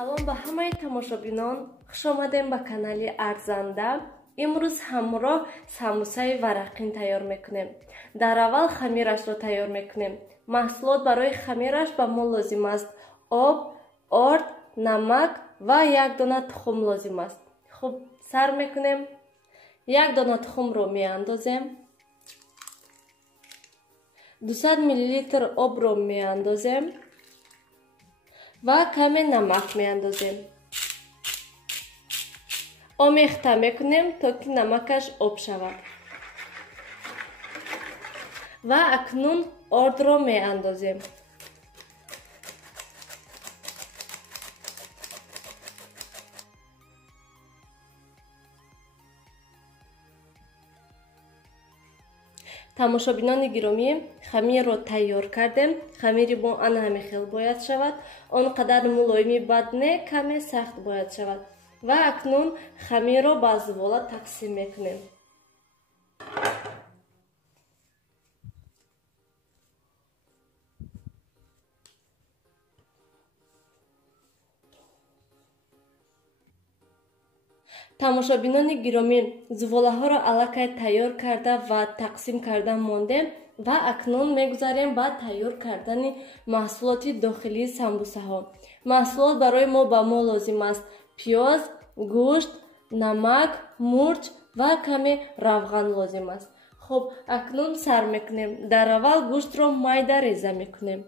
салом ба ҳамаи тамошобинон, хушомадем ба канали Арзанда. имрӯз ҳамроҳ самусаи варақин тайёр мекунем. дар аввал хамирашро тайёр мекунем. маҳсулот барои хамираш ба мо лозим аст: об, орд, намак ва як дона тухм лозим аст. хуб, сар мекунем. як дона тухмро меандозем. 200 мл обро меандозем ва каме намак меандозем. омехта мекунем то ки намакаш об шавад. ва акнун ордро меандозем. тамошобинони гиромӣ, хамирро тайёр кардем. хамири мо ана ҳамин хел бояд шавад. он қадар мулоими бад не, каме сахт бояд шавад. ва акнун хамирро ба зувола тақсим мекунем. тамошобинони гиромӣ, зуволаҳоро аллакай тайёр карда ва тақсим карда мондем ва акнун мегузарем ба тайёр кардани маҳсулоти дохилии самбусаҳо. маҳсулот барои мо ба мо лозим аст: пиёз, гӯшт, намак, мурч ва каме равған лозим аст. хуб, акнун сар мекунем. дар аввал гӯштро майда реза мекунем.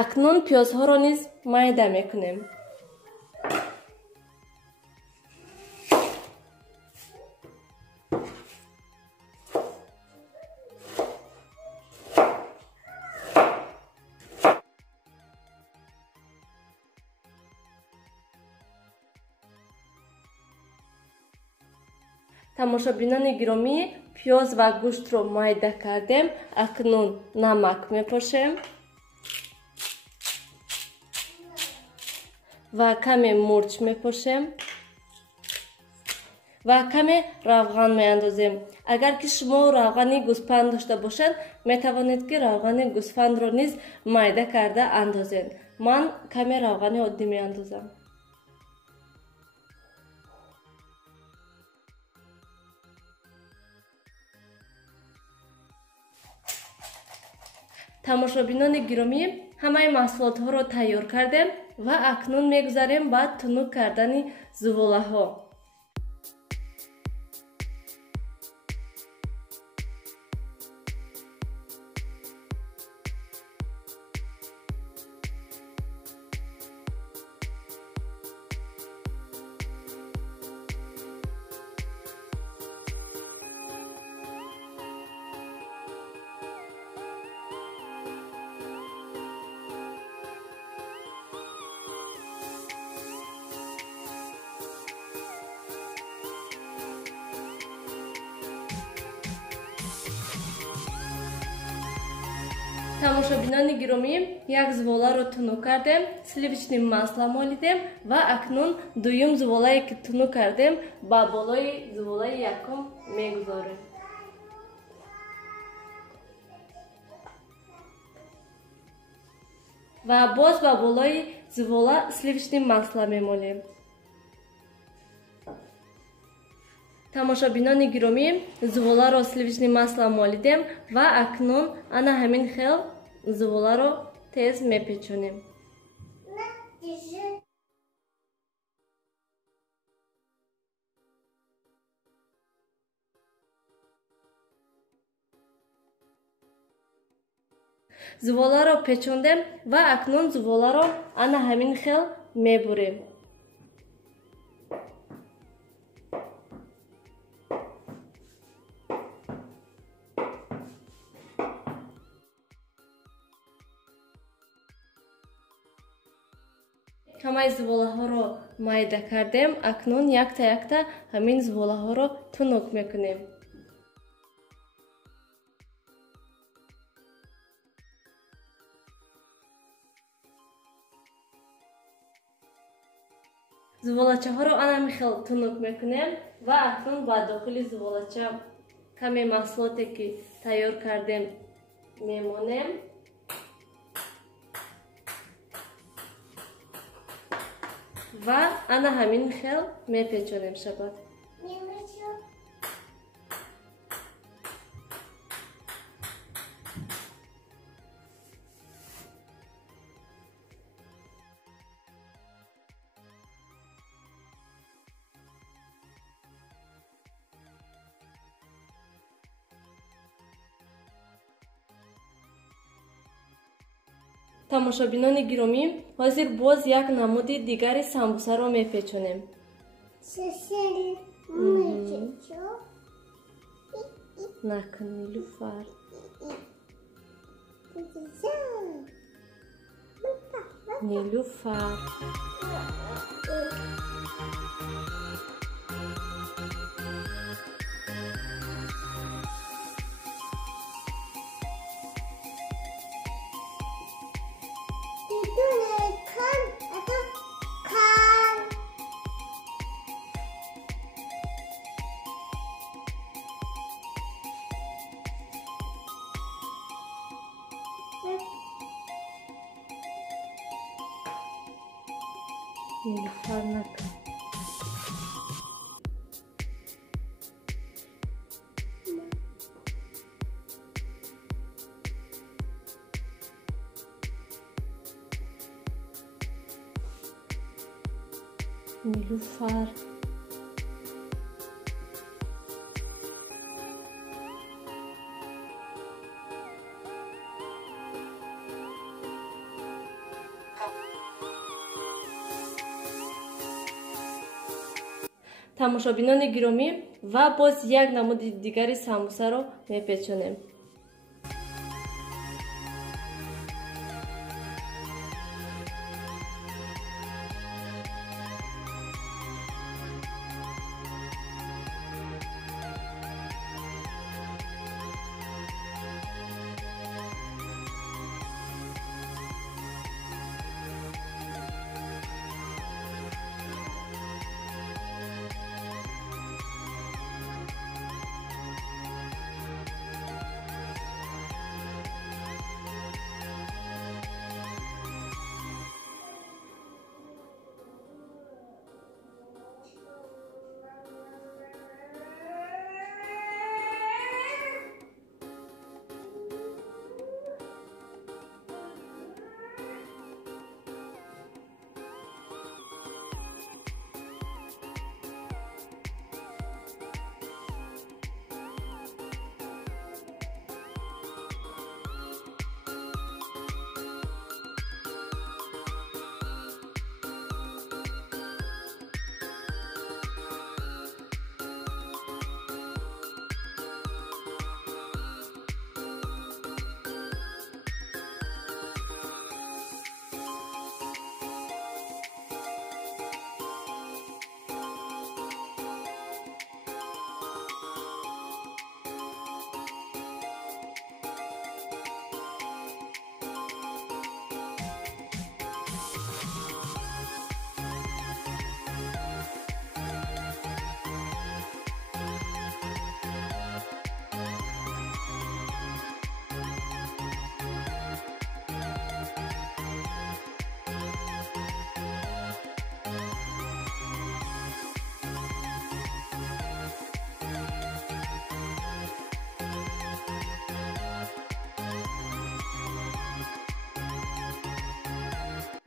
акнун пиёзҳоро низ майда мекунем. тамошобинони гиромӣ, пиёз ва гӯштро майда кардем. акнун намак мепошем ва каме мурч мепошем ва каме равған меандозем. агар ки шумо равғани гӯспанд дошта бошед, метавонед ки равғани гӯсфандро низ майда карда андозед. ман каме равғани оддӣ меандозам. тамошобинони гиромӣ, ҳамаи маҳсулотҳоро тайёр кардем ва акнун мегузарем ба тунук кардани зуволаҳо. тамошобинони гиромӣ, як зуволаро тунук кардем, сливичным маслом молидем ва акнун дуюм зуволае ки тунук кардем ба болои зуволаи якум мегузорем. ва боз ба болои зувола сливичным маслом мемолем. тамошобинони гиромӣ, зуволаро сливичным маслом молидем ва акнун ана ҳамин хел зуволаро тез мепечонем. зуволаро печондем ва акнун зуволаро ана ҳамин хел мебурем. ҳамаи зуволаҳоро майда кардем. акнун якта ҳамин зуволаҳоро тунук мекунем. زولچه ها رو انمی خیلی تنک میکنیم و اکنون با داخل زولچه کمی محصولاتی که تیار کردیم میمونیم. و انا همین خیلی میپیچونیم شبات. тамошобинони гиромӣ, ҳозир боз як намуди дигари самбусаро мепечонем. Накун Нилуфар. Нилуфар. Нилуфар накун. Нилуфар. тамошобинони гиромӣ ва боз як намуди дигари самбусаро мепечонем.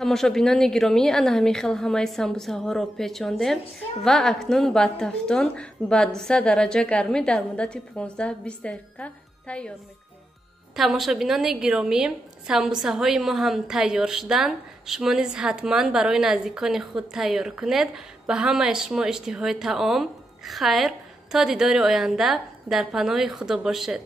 тамошобинони гиромӣ, ана ҳамин хел ҳамаи самбусаҳоро печондем ва акнун ба тафтон ба 200 дараҷа гармӣ дар муддати 15-20 дақиқа тайёр мекунем. тамошобинони гиромӣ, самбусаҳои мо ҳам тайёр шуданд. шумо низ ҳатман барои наздикони худ тайёр кунед. ба ҳамаи шумо иштиҳои таом, хайр, то дидори оянда дар паноҳи худо бошед.